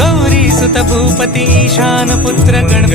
गौरी सुत भूपति ईशानपुत्र गणपति